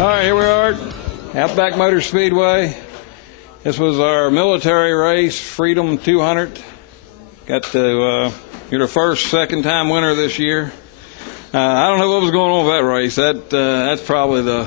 All right, here we are, Outback Motor Speedway. This was our military race, Freedom 200. Got to, you're the first, second-time winner this year. I don't know what was going on with that race. That's probably the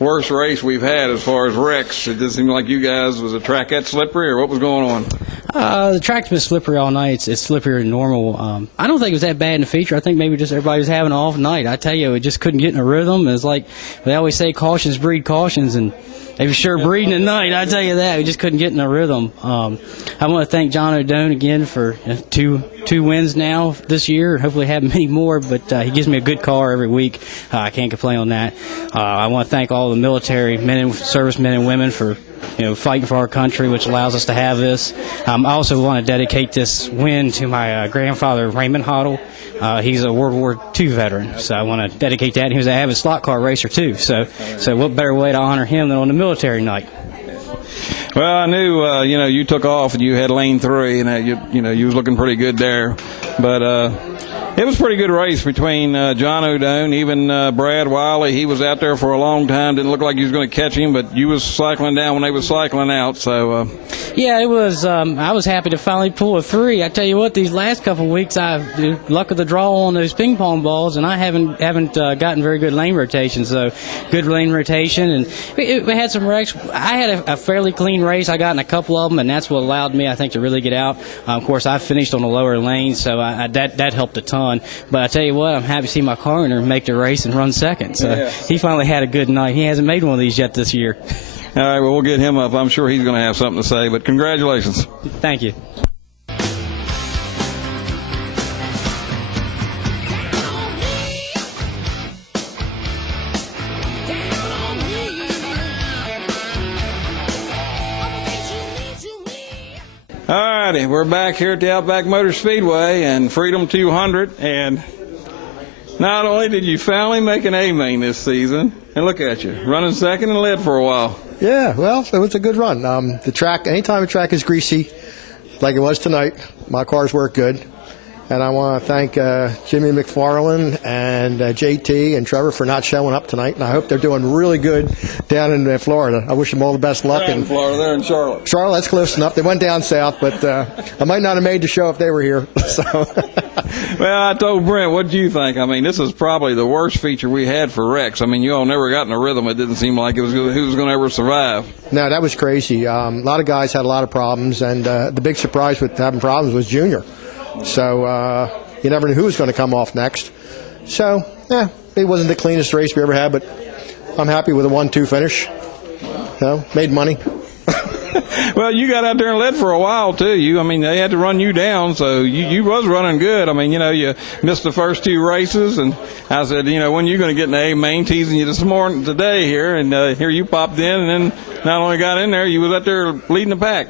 worst race we've had as far as wrecks. It just seemed like you guys, was the track that slippery, or what was going on? The track's been slippery all night. It's slipperier than normal. I don't think it was that bad in the feature. I think maybe just everybody was having an off night. I tell you, it just couldn't get in a rhythm. It's like they always say, cautions breed cautions, and they were sure breeding tonight. I tell you that. We just couldn't get in a rhythm. I want to thank John O'Done again for two wins now this year. Hopefully have many more, but he gives me a good car every week. I can't complain on that. I want to thank all the military servicemen and women for fighting for our country, which allows us to have this. I also want to dedicate this win to my grandfather, Raymond Hoddle. He's a World War II veteran, so I want to dedicate that. He was an avid slot car racer, too, so what better way to honor him than on the military night? Well, I knew, you took off and you had lane 3, and you was looking pretty good there. But it was a pretty good race between John O'Done, even Brad Wiley. He was out there for a long time. Didn't look like he was going to catch him, but you was cycling down when they was cycling out. So yeah, it was. I was happy to finally pull a 3. I tell you what, these last couple of weeks, I've luck of the draw on those ping pong balls, and I haven't gotten very good lane rotation. So good lane rotation, and we had some wrecks. I had a fairly clean race. I got in a couple of them, and that's what allowed me, I think, to really get out. Of course, I finished on the lower lane, so that helped a ton. But I tell you what, I'm happy to see my car owner make the race and run second. So He finally had a good night. He hasn't made one of these yet this year. All right, well, we'll get him up. I'm sure he's going to have something to say, but congratulations. Thank you. All righty, we're back here at the Outback Motor Speedway and Freedom 200, and not only did you finally make an A main this season, and look at you, running second and led for a while. Yeah, well, it was a good run. The track, anytime a track is greasy, like it was tonight, my cars work good. And I want to thank Jimmy McFarland and JT and Trevor for not showing up tonight. And I hope they're doing really good down in Florida. I wish them all the best luck. They're in Florida. They're in Charlotte. Charlotte, that's close enough. They went down south, but I might not have made the show if they were here. So. Well, I told Brent, what do you think? I mean, this is probably the worst feature we had for wrecks. I mean, you all never got in a rhythm. It didn't seem like who was going to ever survive. No, that was crazy. A lot of guys had a lot of problems, and the big surprise with having problems was Junior. So you never knew who was going to come off next. So, it wasn't the cleanest race we ever had, but I'm happy with a 1-2 finish. Made money. Well, you got out there and led for a while, too. I mean, they had to run you down, so you was running good. I mean, you missed the first 2 races, and I said, when are you going to get in the A main, teasing you today here, and here you popped in, and then not only got in there, you was out there leading the pack.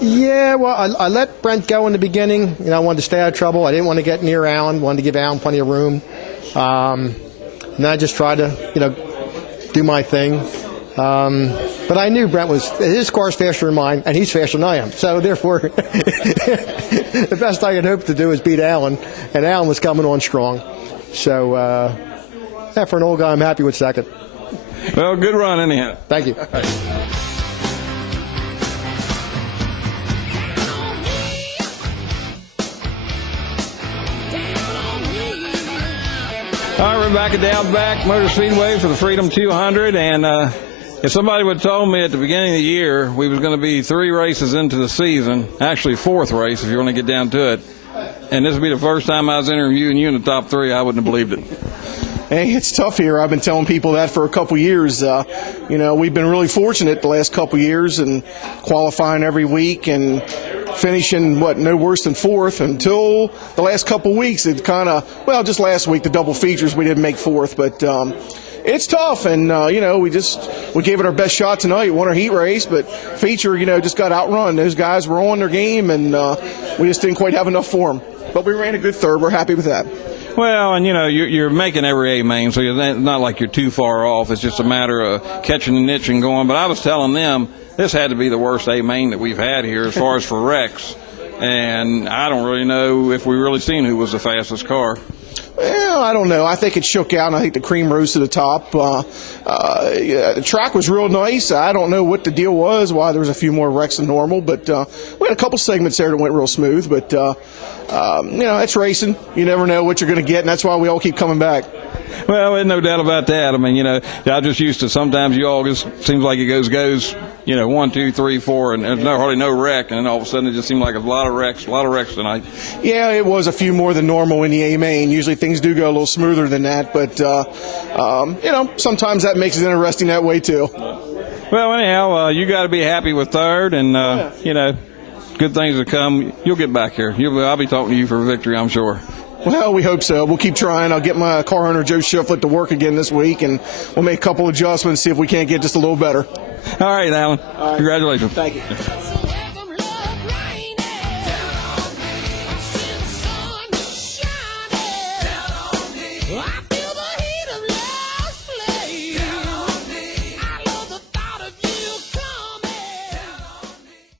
Yeah, well, I let Brent go in the beginning. I wanted to stay out of trouble. I didn't want to get near Alan. Wanted to give Alan plenty of room. And I just tried to, do my thing. But I knew Brent his car's faster than mine, and he's faster than I am. So therefore, the best I could hope to do is beat Alan, and Alan was coming on strong. So, for an old guy, I'm happy with second. Well, good run anyhow. Thank you. All right, we're back at the Outback Motor Speedway for the Freedom 200, and if somebody would have told me at the beginning of the year we was going to be 3 races into the season, actually 4th race if you want to get down to it, and this would be the first time I was interviewing you in the top 3, I wouldn't have believed it. Hey, it's tough here. I've been telling people that for a couple years. We've been really fortunate the last couple years and qualifying every week and finishing, no worse than 4th until the last couple weeks. It kind of, just last week, the double features, we didn't make 4th. But it's tough, and, we gave it our best shot tonight, won our heat race, but feature, just got outrun. Those guys were on their game, and we just didn't quite have enough for them. But we ran a good 3rd. We're happy with that. Well, and you're making every A main, so it's not like you're too far off. It's just a matter of catching the niche and going. But I was telling them this had to be the worst A main that we've had here as far as for wrecks. And I don't really know if we really seen who was the fastest car. Well, Well, I don't know. I think it shook out, and I think the cream rose to the top. Yeah, the track was real nice. I don't know what the deal was, why there was a few more wrecks than normal, but we had a couple segments there that went real smooth. But, it's racing. You never know what you're going to get, and that's why we all keep coming back. Well, there's no doubt about that. I mean, I'm just used to sometimes you all just seems like it goes, 1, 2, 3, 4, and there's hardly no wreck, and then all of a sudden it just seemed like a lot of wrecks tonight. Yeah, it was a few more than normal in the A main. Usually things do go a little smoother than that, but sometimes that makes it interesting that way too. Well, anyhow, you got to be happy with third, and good things will come. You'll get back here. I'll be talking to you for victory, I'm sure. Well, we hope so. We'll keep trying. I'll get my car owner, Joe Shiflett, to work again this week, and we'll make a couple adjustments, see if we can't get just a little better. All right, Alan. All right. Congratulations. Thank you. Down on me.